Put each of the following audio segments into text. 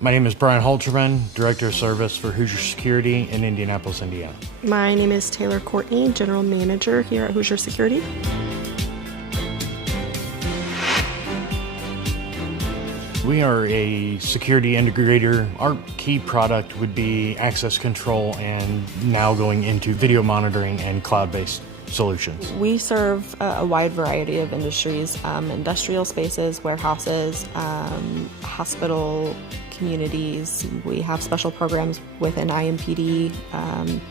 My name is Brian Halterman, Director of Service for Hoosier Security in Indianapolis, Indiana. My name is Taylor Courtney, General Manager here at Hoosier Security. We are a security integrator. Our key product would be access control and now going into video monitoring and cloud-based solutions. We serve a wide variety of industries, industrial spaces, warehouses, hospital, communities. We have special programs within IMPD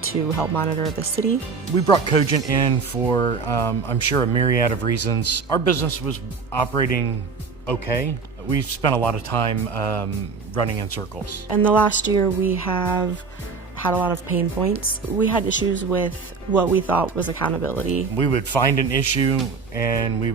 to help monitor the city. We brought Cogent in for, I'm sure, a myriad of reasons. Our business was operating okay. We spent a lot of time running in circles. In the last year, we have had a lot of pain points. We had issues with what we thought was accountability. We would find an issue and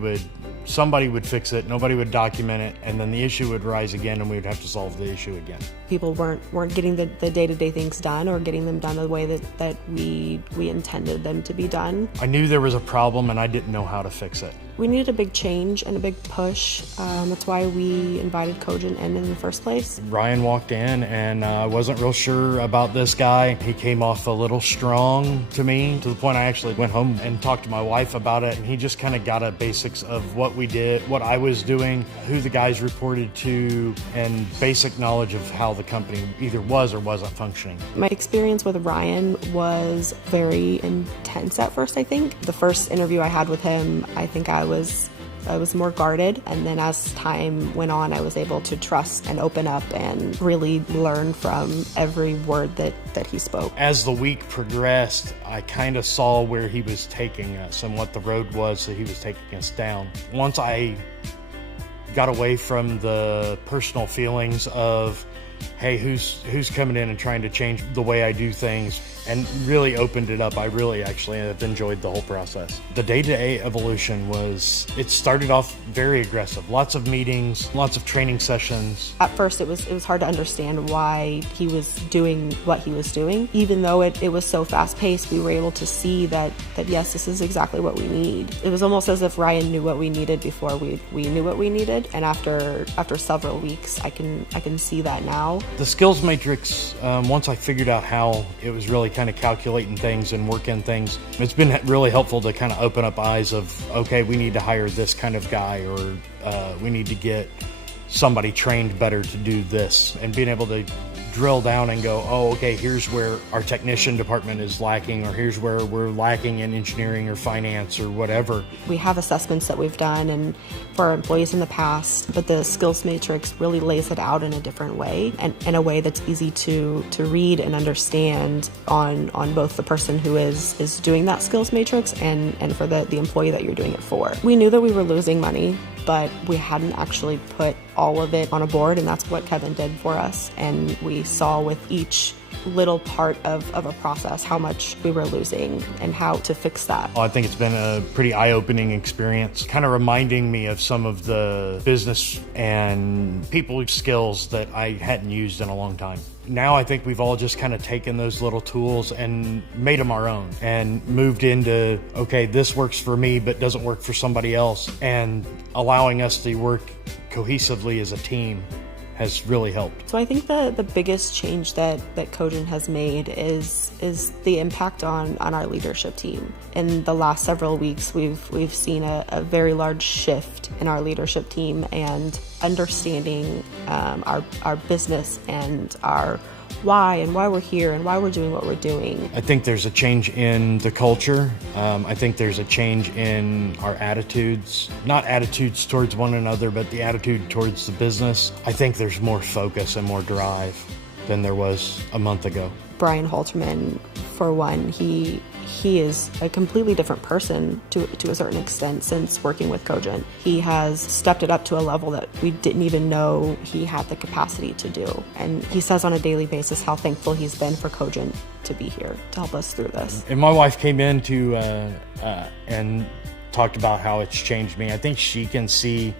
somebody would fix it, nobody would document it, and then the issue would rise again and we would have to solve the issue again. People weren't getting the day-to-day things done or getting them done the way that we intended them to be done. I knew there was a problem and I didn't know how to fix it. We needed a big change and a big push. That's why we invited Cogent in the first place. Ryan walked in and I wasn't real sure about this guy. He came off a little strong to me, to the point I actually went home and talked to my wife about it. And he just kind of got a basics of what we did, what I was doing, who the guys reported to, and basic knowledge of how the company either was or wasn't functioning. My experience with Ryan was very intense at first, I think. The first interview I had with him, I think I was more guarded, and then as time went on, I was able to trust and open up and really learn from every word that he spoke. As the week progressed, I kind of saw where he was taking us and what the road was that he was taking us down. Once I got away from the personal feelings of, hey, who's coming in and trying to change the way I do things, and really opened it up, I really actually have enjoyed the whole process. The day-to-day evolution it started off very aggressive. Lots of meetings, lots of training sessions. At first it was hard to understand why he was doing what he was doing. Even though it was so fast-paced, we were able to see that yes, this is exactly what we need. It was almost as if Ryan knew what we needed before we knew what we needed, and after several weeks, I can see that now. The skills matrix, once I figured out how it was really kind of calculating things and working things, it's been really helpful to kind of open up eyes of, okay, we need to hire this kind of guy, or we need to get somebody trained better to do this, and being able to drill down and go, oh, okay, here's where our technician department is lacking, or here's where we're lacking in engineering or finance or whatever. We have assessments that we've done and for our employees in the past, but the skills matrix really lays it out in a different way, and in a way that's easy to read and understand on both the person who is doing that skills matrix and for the employee that you're doing it for. We knew that we were losing money, but we hadn't actually put all of it on a board, and that's what Kevin did for us. And we saw with each little part of a process how much we were losing and how to fix that. I think it's been a pretty eye-opening experience, kind of reminding me of some of the business and people skills that I hadn't used in a long time. Now I think we've all just kind of taken those little tools and made them our own and moved into, okay, this works for me but doesn't work for somebody else, and allowing us to work cohesively as a team has really helped. So I think the biggest change that Cogent has made is the impact on our leadership team. In the last several weeks, we've seen a very large shift in our leadership team and understanding our business and our why and why we're here and why we're doing what we're doing. I think there's a change in the culture. I think there's a change in our attitudes, not attitudes towards one another, but the attitude towards the business. I think there's more focus and more drive than there was a month ago. Brian Halterman, for one, he is a completely different person to a certain extent since working with Cogent. He has stepped it up to a level that we didn't even know he had the capacity to do. And he says on a daily basis how thankful he's been for Cogent to be here to help us through this. And my wife came in and talked about how it's changed me. I think she can see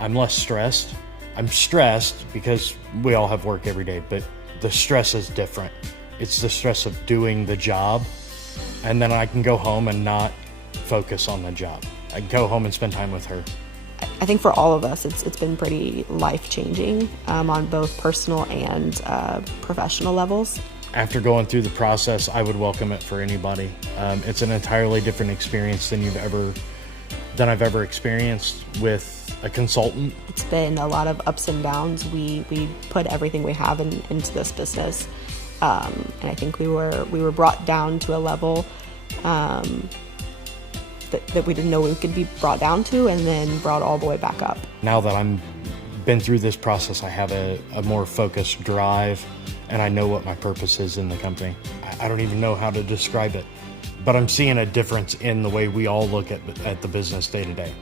I'm less stressed. I'm stressed because we all have work every day, but the stress is different. It's the stress of doing the job, and then I can go home and not focus on the job. I can go home and spend time with her. I think for all of us, it's been pretty life-changing on both personal and professional levels. After going through the process, I would welcome it for anybody. It's an entirely different experience than I've ever experienced with a consultant. It's been a lot of ups and downs. We put everything we have into this business, and I think we were brought down to a level that we didn't know we could be brought down to, and then brought all the way back up. Now that I'm been through this process, I have a more focused drive, and I know what my purpose is in the company. I don't even know how to describe it, but I'm seeing a difference in the way we all look at the business day to day.